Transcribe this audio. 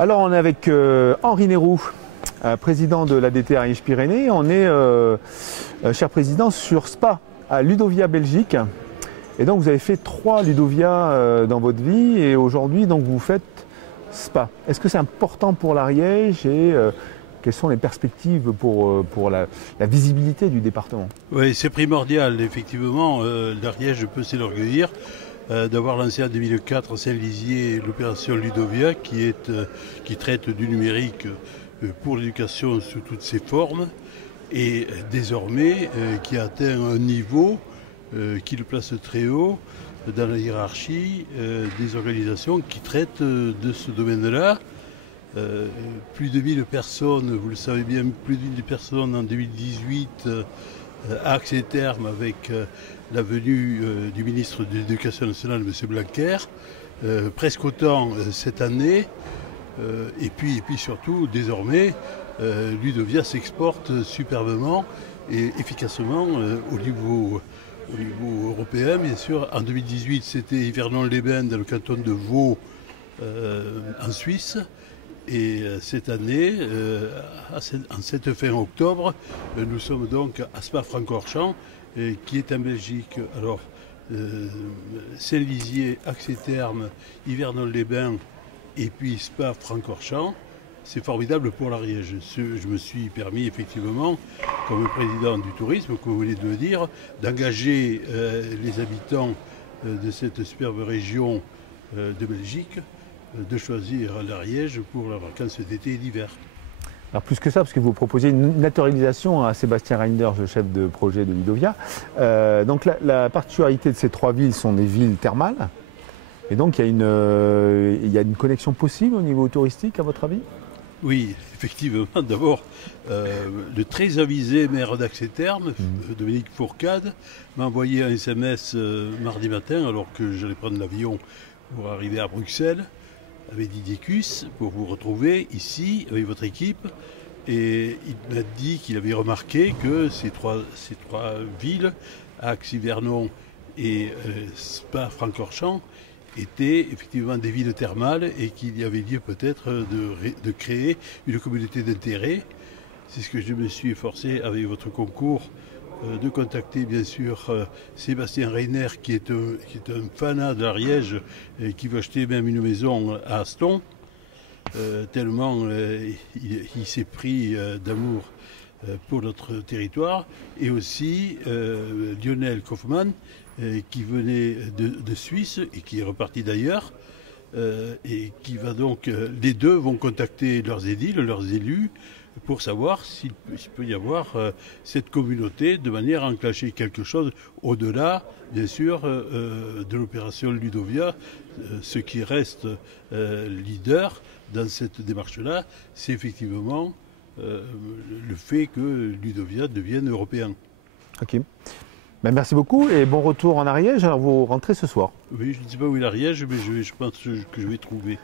Alors on est avec Henri Néroux, président de l'ADT Ariège-Pyrénées. On est, cher président, sur Spa, à Ludovia, Belgique. Et donc vous avez fait 3 Ludovia dans votre vie et aujourd'hui donc vous faites Spa. Est-ce que c'est important pour l'Ariège et quelles sont les perspectives pour la visibilité du département? Oui, c'est primordial, effectivement. L'Ariège peut s'enorgueillir d'avoir lancé en 2004 à Saint-Lizier l'opération Ludovia qui traite du numérique pour l'éducation sous toutes ses formes et désormais qui a atteint un niveau qui le place très haut dans la hiérarchie des organisations qui traitent de ce domaine-là. Plus de 1000 personnes, vous le savez bien, plus de 1000 personnes en 2018 à Axe Terme avec la venue du ministre de l'Éducation nationale, M. Blanquer, presque autant cette année, et puis surtout désormais Ludovia s'exporte superbement et efficacement au niveau européen, bien sûr. En 2018, c'était Yvernon-les-Bains dans le canton de Vaud en Suisse. Et cette année, en cette fin octobre, nous sommes donc à Spa-Francorchamps, qui est en Belgique. Alors, Saint-Lizier, Axe Terme, Yvernon-les-Bains et puis Spa-Francorchamps, c'est formidable pour l'Ariège. Je me suis permis effectivement, comme président du tourisme, comme vous venez de le dire, d'engager les habitants de cette superbe région de Belgique de choisir l'Ariège pour leurs vacances d'été et d'hiver. Alors plus que ça, parce que vous proposez une naturalisation à Sébastien Reinders, le chef de projet de Ludovia. Donc la particularité de ces 3 villes sont des villes thermales. Et donc il y a une connexion possible au niveau touristique, à votre avis? Oui, effectivement. D'abord, le très avisé maire d'Axe Terme, Dominique Fourcade, m'a envoyé un SMS mardi matin, alors que j'allais prendre l'avion pour arriver à Bruxelles, avec Didier Cuisse, pour vous retrouver ici avec votre équipe. Et il m'a dit qu'il avait remarqué que ces trois villes, Axe, Yvernon et Spa-Francorchamps, étaient effectivement des villes thermales et qu'il y avait lieu peut-être de créer une communauté d'intérêt. C'est ce que je me suis efforcé avec votre concours de contacter bien sûr Sébastien Reiner qui est un fanat de l'Ariège et qui veut acheter même une maison à Aston, tellement il s'est pris d'amour pour notre territoire, et aussi Lionel Kaufmann qui venait de Suisse et qui est reparti d'ailleurs, et qui va donc, les deux vont contacter leurs édiles, leurs élus, pour savoir s'il peut y avoir cette communauté de manière à enclencher quelque chose au-delà, bien sûr, de l'opération Ludovia. Ce qui reste leader dans cette démarche-là, c'est effectivement le fait que Ludovia devienne européen. Ok. Ben, merci beaucoup et bon retour en Ariège. Alors vous rentrez ce soir. Oui, je ne sais pas où est l'Ariège, mais je pense que je vais trouver.